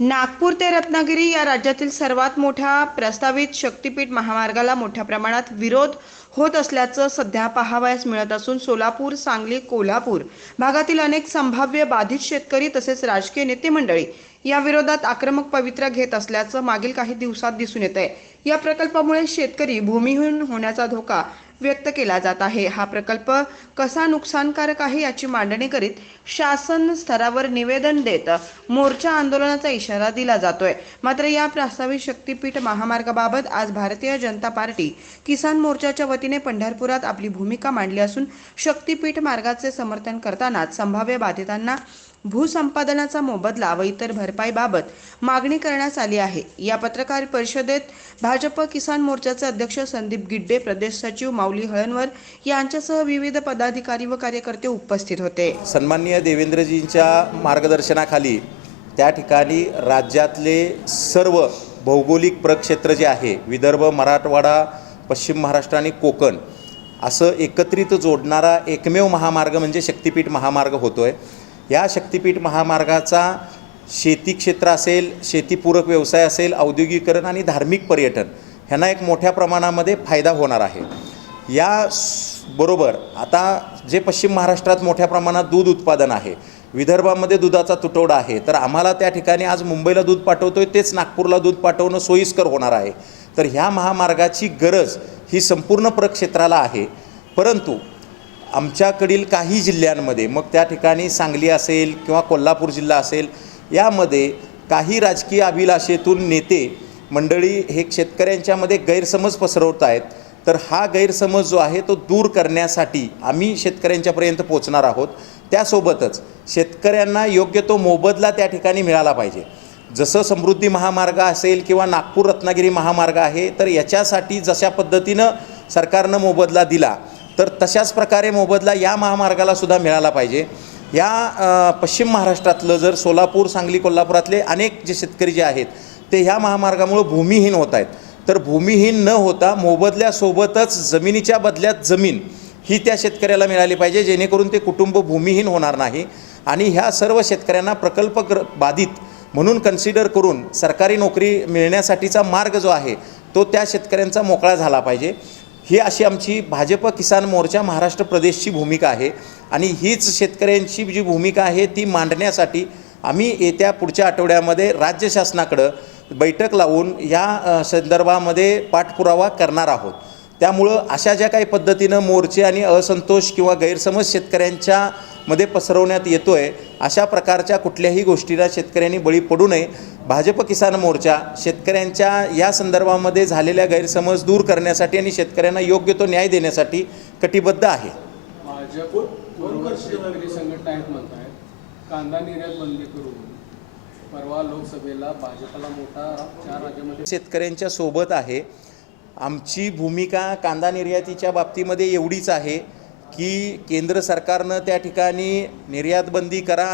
नागपूर ते रत्नागिरी या राज्यातील सर्वात मोठ्या प्रस्तावित शक्तीपीठ महामार्गाला मोठ्या प्रमाणात विरोध होत असल्याचं सध्या पाहावयास मिळत असून सोलापूर सांगली कोल्हापूर भागातील अनेक संभाव्य बाधित शेतकरी तसेच राजकीय नेते मंडळी या विरोधात आक्रमक पवित्रा घेत असल्याचं मागील काही दिवसात दिसून येत आहे या प्रकल्पामुळे शेतकरी भूमिहीन होण्याचा धोका व्यक्त केला जात आहे. हा प्रकल्प कसा नुकसानकारक आहे याची मांडणी करीत शासन स्तरावर निवेदन देत मोर्चा आंदोलनाचा इशारा दिला जातोय. मात्र या प्रस्तावित शक्तीपीठ महामार्गाबाबत आज भारतीय जनता पार्टी किसान मोर्चाच्या वतीने पंढरपुरात आपली भूमिका मांडली असून शक्तीपीठ मार्गाचे समर्थन करतानाच संभाव्य बाधितांना भूसंपादनाचा मोबदला व इतर भरपाईबाबत मागणी करण्यात आली आहे. या पत्रकार परिषदेत भाजप किसान मोर्चाचे अध्यक्ष संदीप गिड्डे प्रदेश सचिव माऊली हळणवर यांच्यासह विविध पदाधिकारी व कार्यकर्ते उपस्थित होते. सन्माननीय देवेंद्रजींच्या मार्गदर्शनाखाली त्या ठिकाणी राज्यातले सर्व भौगोलिक प्रक्षेत्र जे आहे विदर्भ मराठवाडा पश्चिम महाराष्ट्र आणि कोकण असं एकत्रित जोडणारा एकमेव महामार्ग म्हणजे शक्तिपीठ महामार्ग होतो आहे या शक्तिपीठ महामार्गाचा शेती क्षेत्र असेल शेतीपूरक व्यवसाय असेल औद्योगिकरण आणि धार्मिक पर्यटन ह्यांना एक मोठ्या प्रमाणामध्ये फायदा होणार आहे. या बरोबर आता जे पश्चिम महाराष्ट्रात मोठ्या प्रमाणात दूध उत्पादन आहे विदर्भामध्ये दुधाचा तुटवडा आहे तर आम्हाला त्या ठिकाणी आज मुंबईला दूध पाठवतो आहे तेच नागपूरला दूध पाठवणं सोयीस्कर होणार आहे. तर ह्या महामार्गाची गरज ही संपूर्ण प्रक्षेत्राला आहे. परंतु आमच्याकडील काही जिल्ह्यांमध्ये मग त्या ठिकाणी सांगली असेल किंवा कोल्हापूर जिल्हा असेल यामध्ये काही राजकीय अभिलाषेतून नेते मंडळी हे शेतकऱ्यांच्यामध्ये गैरसमज पसरवत आहेत. तर हा गैरसमज जो आहे तो दूर करण्यासाठी आम्ही शेतकऱ्यांच्यापर्यंत पोचणार आहोत. त्यासोबतच शेतकऱ्यांना योग्य तो मोबदला त्या ठिकाणी मिळाला पाहिजे. जसं समृद्धी महामार्ग असेल किंवा नागपूर रत्नागिरी महामार्ग आहे तर याच्यासाठी जशा पद्धतीनं सरकारनं मोबदला दिला तर तशाच प्रकारे मोबदला या महामार्गाला सुद्धा मिळाला पाहिजे. या पश्चिम महाराष्ट्रातलं जर सोलापूर सांगली कोल्हापुरातले अनेक जे शेतकरी जे आहेत ते ह्या महामार्गामुळं भूमिहीन होत आहेत. तर भूमिहीन न होता मोबदल्यासोबतच जमिनीच्या बदल्यात जमीन ही त्या शेतकऱ्याला मिळाली पाहिजे जेणेकरून ते कुटुंब भूमिहीन होणार नाही. आणि ह्या सर्व शेतकऱ्यांना प्रकल्पग्र बाधित म्हणून कन्सिडर करून सरकारी नोकरी मिळण्यासाठीचा मार्ग जो आहे तो त्या शेतकऱ्यांचा मोकळा झाला पाहिजे. ही अशी आमची भाजप किसान मोर्चा महाराष्ट्र प्रदेशची भूमिका आहे. आणि हीच शेतकऱ्यांची जी भूमिका आहे ती मांडण्यासाठी आम्ही येत्या पुढच्या आठवड्यामध्ये राज्य शासनाकडं बैठक लावून या संदर्भामध्ये पाठपुरावा करणार आहोत. त्यामुळं अशा ज्या काही पद्धतीनं मोर्चे आणि असंतोष किंवा गैरसमज शेतकऱ्यांच्या मध्ये पसरवण्यात येतो आहे अशा प्रकारच्या कुठल्याही गोष्टीला शेतकऱ्यांनी बळी पडू नये. भाजप किसान मोर्चा शेतकऱ्यांच्या या संदर्भामध्ये झालेल्या गैरसमज दूर करण्यासाठी आणि शेतकऱ्यांना योग्य तो न्याय देण्यासाठी कटिबद्ध आहे. शेतकऱ्यांच्या सोबत आहे. आमची भूमिका कांदा निर्यातीच्या बाबतीमध्ये एवढीच आहे की केंद्र सरकारनं त्या ठिकाणी निर्यातबंदी करा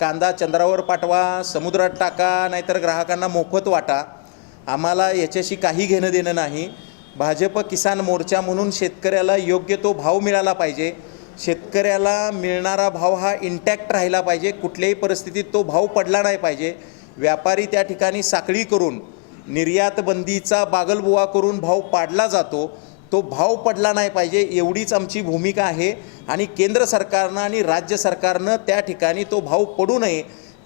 कांदा चंद्रावर पाठवा समुद्रात टाका नाहीतर ग्राहकांना मोफत वाटा. आम्हाला याच्याशी काही घेणं देणं नाही. भाजप किसान मोर्चा म्हणून शेतकऱ्याला योग्य तो भाव मिळाला पाहिजे. शेतकऱ्याला मिळणारा भाव हा इंटॅक्ट राहिला पाहिजे. कुठल्याही परिस्थितीत तो भाव पडला नाही पाहिजे. व्यापारी त्या ठिकाणी साखळी करून निर्यातबंदीचा बागलबुवा करून भाव पाडला जातो तो भाव पडला नाही पाहिजे एवढीच आमची भूमिका आहे आणि केंद्र सरकारनं आणि राज्य सरकारनं त्या ठिकाणी तो भाव पडू नये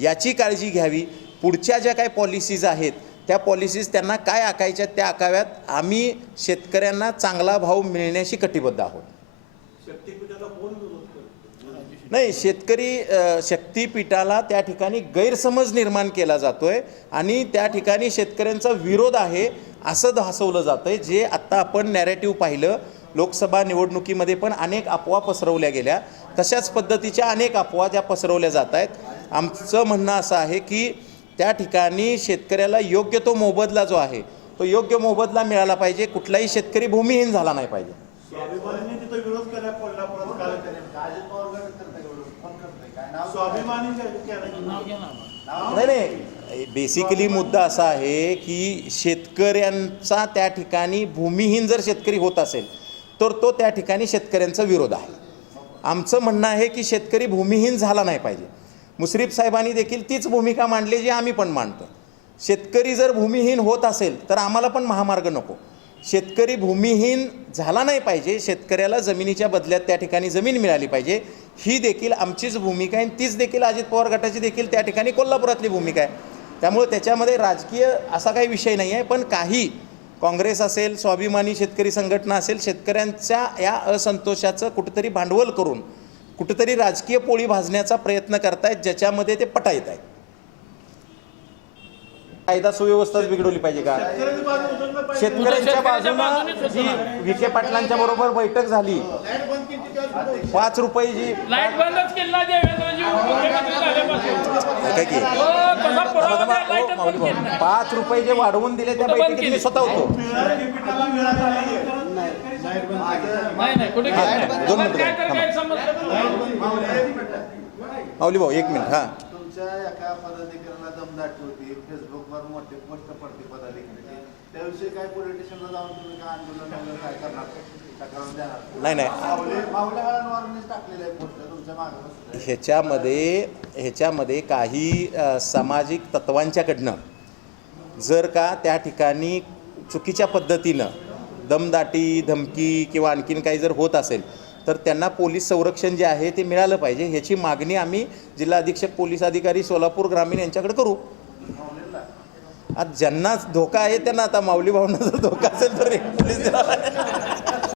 याची काळजी घ्यावी. पुढच्या ज्या काही पॉलिसीज आहेत त्या पॉलिसीज त्यांना काय आकायच्या त्या आकाव्यात आम्ही शेतकऱ्यांना चांगला भाव मिळण्याशी कटिबद्ध आहोत. नाही शेतकरी शक्तीपीठाला त्या ठिकाणी गैरसमज निर्माण केला जातोय आणि त्या ठिकाणी शेतकऱ्यांचा विरोध आहे असं धासवलं जातं आहे जे आत्ता आपण नॅरेटिव्ह पाहिलं. लोकसभा निवडणुकीमध्ये पण अनेक अफवा पसरवल्या गेल्या. तशाच पद्धतीच्या अनेक अफवा ज्या पसरवल्या जात आहेत. आमचं म्हणणं असं आहे की त्या ठिकाणी शेतकऱ्याला योग्य तो मोबदला जो आहे तो योग्य मोबदला मिळाला पाहिजे. कुठलाही शेतकरी भूमिहीन झाला नाही पाहिजे स्वाभिमानीने तिथं विरोध केला कोल्हापुरात काल अजित पवार गट करताय विरोध कोण करताय काय नाव स्वाभिमानी नाही नाही. बेसिकली मुद्दा असा आहे की शेतकऱ्यांचा त्या ठिकाणी भूमिहीन जर शेतकरी होत असेल तर तो त्या ठिकाणी शेतकऱ्यांचा विरोध आहे. आमचं म्हणणं आहे की शेतकरी भूमिहीन झाला नाही पाहिजे. मुश्रीफ साहेबांनी देखील तीच भूमिका मांडली जी आम्ही पण मांडतो शेतकरी जर भूमिहीन होत असेल तर आम्हाला पण महामार्ग नको. शेतकरी भूमिहीन झाला नाही पाहिजे. शेतकऱ्याला जमिनीच्या बदल्यात त्या ठिकाणी जमीन मिळाली पाहिजे. ही देखील आमचीच भूमिका आहे आणि तीच देखील अजित पवार गटाची देखील त्या ठिकाणी कोल्हापुरातली भूमिका आहे. त्यामुळे त्याच्यामध्ये राजकीय असा काही विषय नाही आहे पण काही काँग्रेस असेल स्वाभिमानी शेतकरी संघटना असेल शेतकऱ्यांच्या या असंतोषाचं कुठंतरी भांडवल करून कुठंतरी राजकीय पोळी भाजण्याचा प्रयत्न करतायत ज्याच्यामध्ये ते पटायत आहेत. कायदा सुव्यवस्थाच बिघडवली पाहिजे का? शेतकऱ्यांच्या बाजूनं जी विखे पाटलांच्या बरोबर बैठक झाली. पाच रुपये जी लाइट बंदच केली ना देवेंद्रजी मुख्यमंत्री झाल्यापासून. काय की. हो. पाच रुपये जे वाढवून दिले त्या बैठकीत मी? स्वतः होतो. हा. दोन मिनिटं, माऊली भाऊ एक मिनिट हा. तुमच्या एका पदाधिकाऱ्याला दमदाटी होती. फेसबुकवर मोठे पोस्ट पडते पदाधिकाऱ्याचे. त्याविषयी काय पोलीस स्टेशनला जाऊन तुम्ही काय आंदोलन वगैरे काय करणार? तक्रार देणार? नाही नाही. मावले मावल्या वाळांवरूनच टाकलेलं आहे पोस्ट. तुमच्या मागे बसलेलं आहे. ह्याच्यामध्ये ह्याच्यामध्ये काही सामाजिक तत्वांच्याकडनं जर का त्या ठिकाणी चुकीच्या पद्धतीनं दमदाटी धमकी किंवा आणखीन काही जर होत असेल तर त्यांना पोलीस संरक्षण जे आहे ते मिळालं पाहिजे. ह्याची मागणी आम्ही जिल्हा अधीक्षक पोलीस अधिकारी सोलापूर ग्रामीण यांच्याकडे करू. आज ज्यांना धोका आहे त्यांना आता माऊली भावना जर धोका असेल तर पोलीस